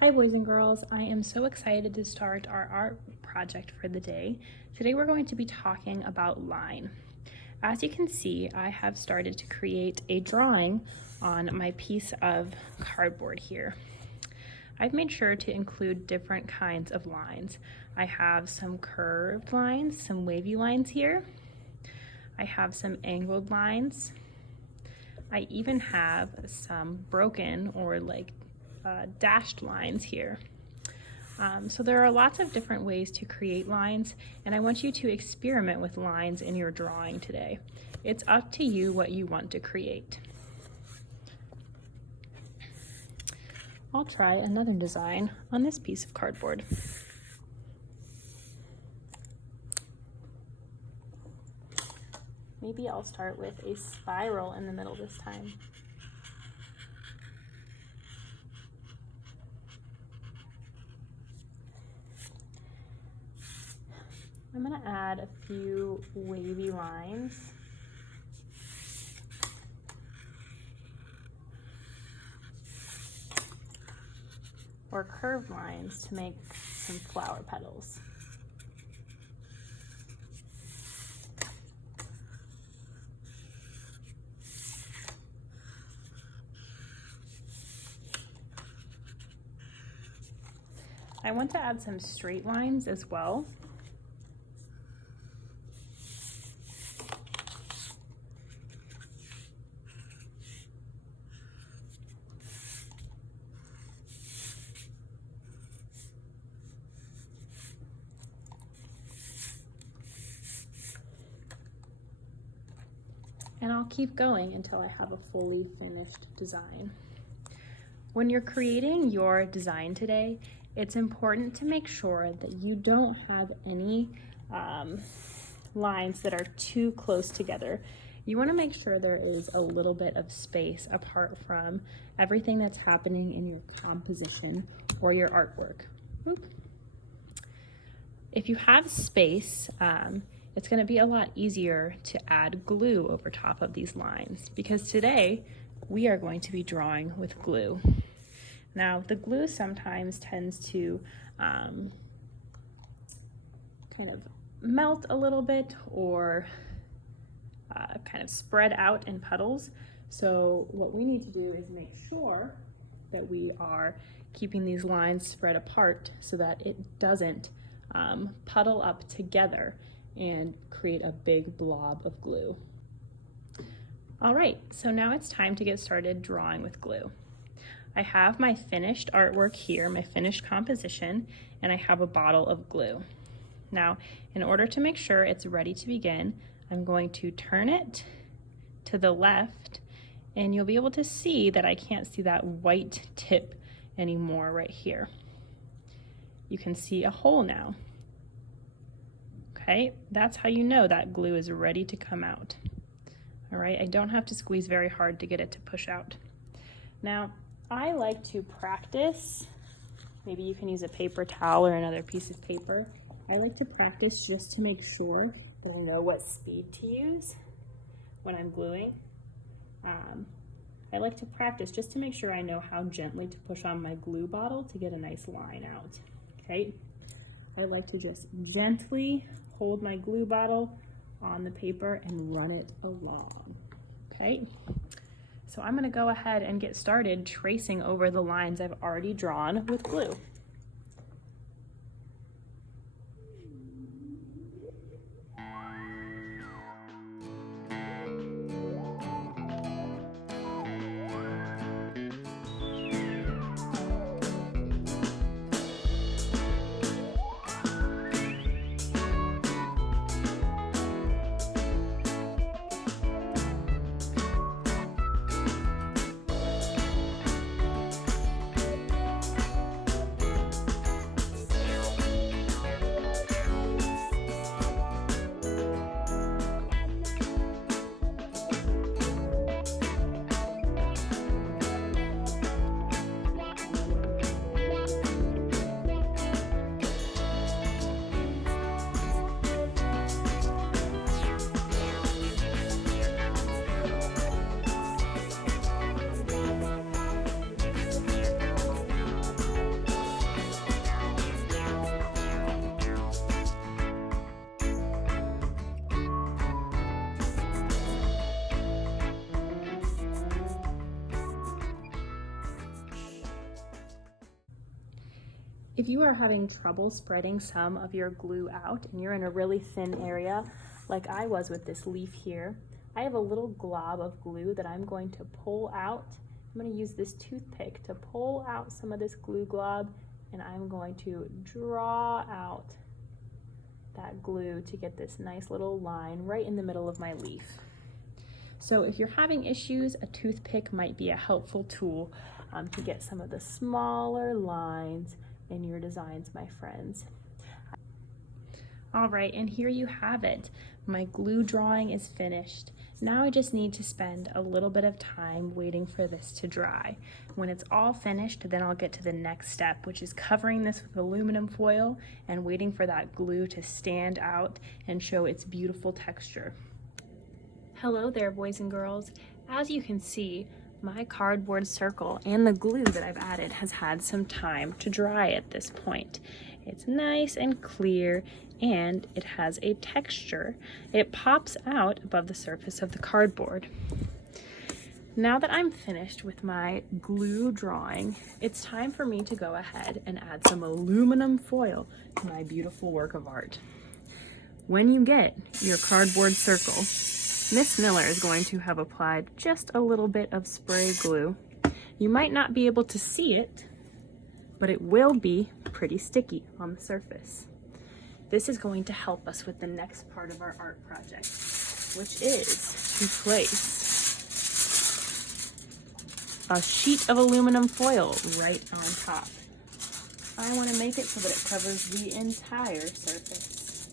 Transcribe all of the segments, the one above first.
Hi boys and girls, I am so excited to start our art project for the day. Today we're going to be talking about line. As you can see, I have started to create a drawing on my piece of cardboard here. I've made sure to include different kinds of lines. I have some curved lines, some wavy lines here. I have some angled lines. I even have some broken or dashed lines here. So there are lots of different ways to create lines, and I want you to experiment with lines in your drawing today. It's up to you what you want to create. I'll try another design on this piece of cardboard. Maybe I'll start with a spiral in the middle this time. I'm going to add a few wavy lines. Or curved lines to make some flower petals. I want to add some straight lines as well. And I'll keep going until I have a fully finished design. When you're creating your design today, it's important to make sure that you don't have any lines that are too close together. You want to make sure there is a little bit of space apart from everything that's happening in your composition or your artwork. If you have space, it's going to be a lot easier to add glue over top of these lines, because today we are going to be drawing with glue. Now, the glue sometimes tends to kind of melt a little bit or kind of spread out in puddles. So what we need to do is make sure that we are keeping these lines spread apart so that it doesn't puddle up together and create a big blob of glue. All right, so now it's time to get started drawing with glue. I have my finished artwork here, my finished composition, and I have a bottle of glue. Now, in order to make sure it's ready to begin, I'm going to turn it to the left, and you'll be able to see that I can't see that white tip anymore right here. You can see a hole now. Okay, that's how you know that glue is ready to come out. All right, I don't have to squeeze very hard to get it to push out. Now, I like to practice, maybe you can use a paper towel or another piece of paper. I like to practice just to make sure that I know what speed to use when I'm gluing. I like to practice just to make sure I know how gently to push on my glue bottle to get a nice line out, okay? I like to just gently hold my glue bottle on the paper and run it along, okay? So I'm gonna go ahead and get started tracing over the lines I've already drawn with glue. If you are having trouble spreading some of your glue out and you're in a really thin area, like I was with this leaf here, I have a little glob of glue that I'm going to pull out. I'm going to use this toothpick to pull out some of this glue glob, and I'm going to draw out that glue to get this nice little line right in the middle of my leaf. So if you're having issues, a toothpick might be a helpful tool to get some of the smaller lines in your designs, my friends. All right, and here you have it. My glue drawing is finished. Now I just need to spend a little bit of time waiting for this to dry. When it's all finished, then I'll get to the next step, which is covering this with aluminum foil and waiting for that glue to stand out and show its beautiful texture. Hello there, boys and girls. As you can see, my cardboard circle and the glue that I've added has had some time to dry at this point. It's nice and clear, and it has a texture. It pops out above the surface of the cardboard. Now that I'm finished with my glue drawing, it's time for me to go ahead and add some aluminum foil to my beautiful work of art. When you get your cardboard circle, Miss Miller is going to have applied just a little bit of spray glue. You might not be able to see it, but it will be pretty sticky on the surface. This is going to help us with the next part of our art project, which is to place a sheet of aluminum foil right on top. I want to make it so that it covers the entire surface.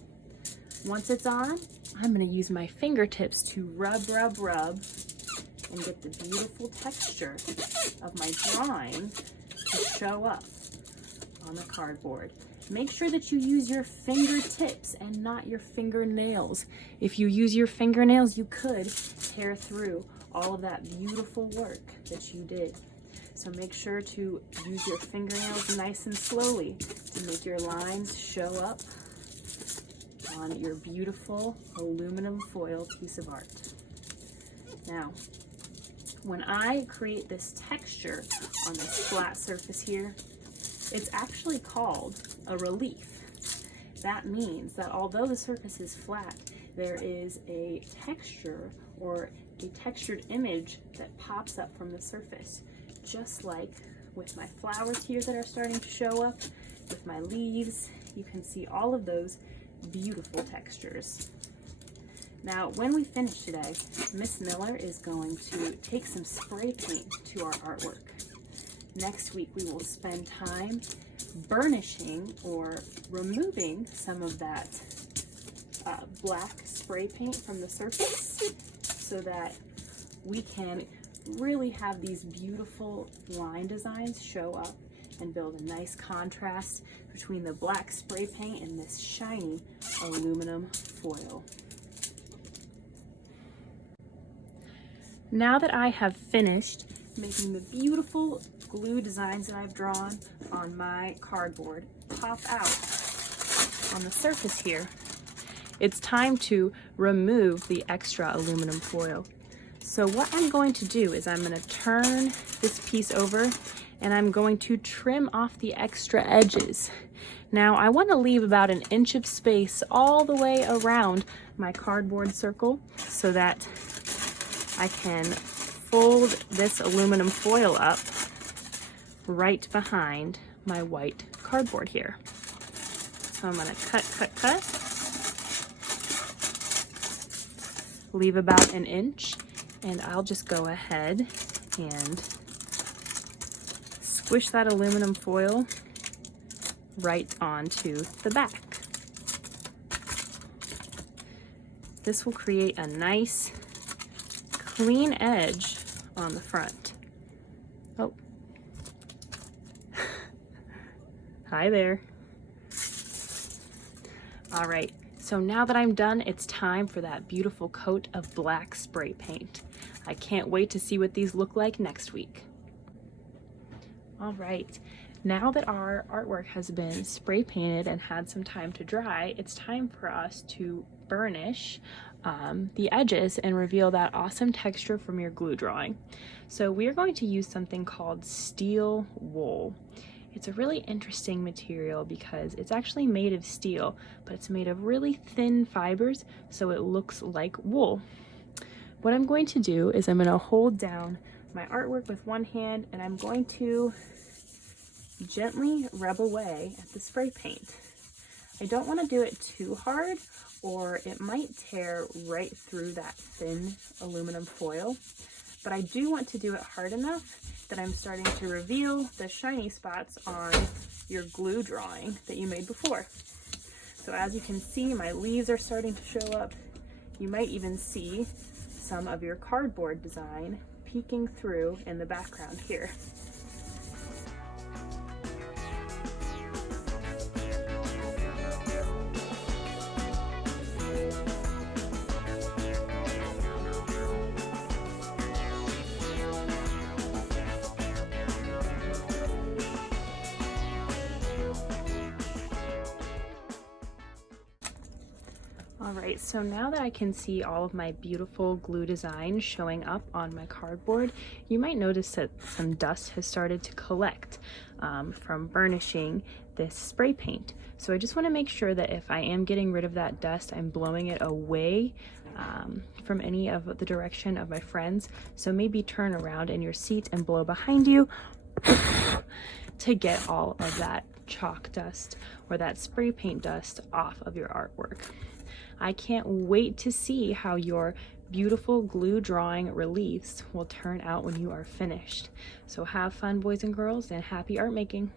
Once it's on, I'm going to use my fingertips to rub and get the beautiful texture of my drawing to show up on the cardboard. Make sure that you use your fingertips and not your fingernails. If you use your fingernails, you could tear through all of that beautiful work that you did. So make sure to use your fingernails nice and slowly to make your lines show up on your beautiful aluminum foil piece of art. Now, when I create this texture on this flat surface here, it's actually called a relief. That means that although the surface is flat, there is a texture or a textured image that pops up from the surface, just like with my flowers here that are starting to show up, with my leaves. You can see all of those beautiful textures. Now, when we finish today, Miss Miller is going to take some spray paint to our artwork. Next week, we will spend time burnishing or removing some of that black spray paint from the surface so that we can really have these beautiful line designs show up and build a nice contrast between the black spray paint and this shiny aluminum foil. Now that I have finished making the beautiful glue designs that I've drawn on my cardboard pop out on the surface here, it's time to remove the extra aluminum foil. So what I'm going to do is I'm going to turn this piece over and I'm going to trim off the extra edges. Now I want to leave about 1 inch of space all the way around my cardboard circle so that I can fold this aluminum foil up right behind my white cardboard here. So I'm going to cut, leave about 1 inch, and I'll just go ahead and squish that aluminum foil right onto the back. This will create a nice clean edge on the front. Oh. Hi there. All right, so now that I'm done, it's time for that beautiful coat of black spray paint. I can't wait to see what these look like next week. All right, now that our artwork has been spray painted and had some time to dry, it's time for us to burnish the edges and reveal that awesome texture from your glue drawing. So we're going to use something called steel wool. It's a really interesting material because it's actually made of steel, but it's made of really thin fibers, so it looks like wool. What I'm going to do is I'm going to hold down my artwork with one hand, and I'm going to gently rub away at the spray paint. I don't want to do it too hard, or it might tear right through that thin aluminum foil, but I do want to do it hard enough that I'm starting to reveal the shiny spots on your glue drawing that you made before. So as you can see, my leaves are starting to show up. You might even see some of your cardboard design peeking through in the background here. Alright, so now that I can see all of my beautiful glue design showing up on my cardboard, you might notice that some dust has started to collect from burnishing this spray paint. So I just want to make sure that if I am getting rid of that dust, I'm blowing it away from any of the direction of my friends. So maybe turn around in your seat and blow behind you to get all of that chalk dust or that spray paint dust off of your artwork. I can't wait to see how your beautiful glue drawing reliefs will turn out when you are finished. So have fun, boys and girls, and happy art making.